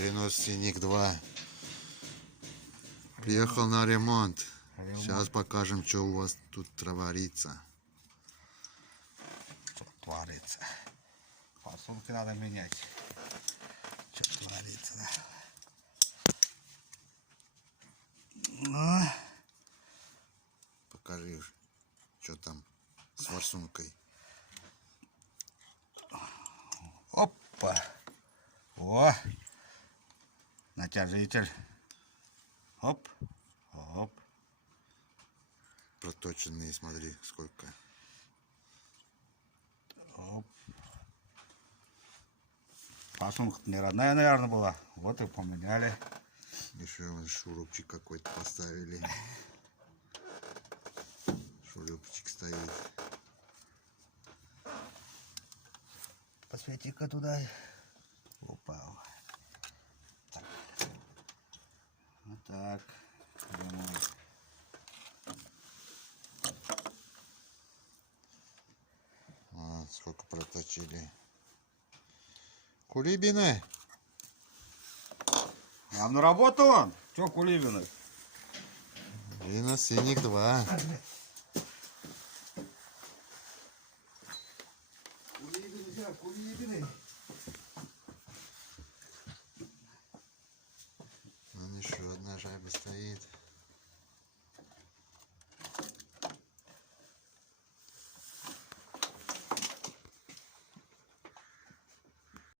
Рено Синик 2. Приехал на ремонт. Сейчас покажем, что у вас тут творится. Что творится? Форсунки надо менять. Что творится, да? Ну. Покажи, что там с форсункой. Опа! О! Натяжитель. Оп! Оп! Проточенные, смотри, сколько. Оп! Форсунка не родная, наверное, была. Вот и поменяли. Еще вон шурупчик какой-то поставили. Шурупчик стоит. Посвети-ка туда. Упал. Так. Вот так. Вот, сколько проточили. Кулибины. Нам на работу он? Че, Кулибины? Рено Синик 2. Кулибины, Кулибины. Вон еще одна жаба стоит.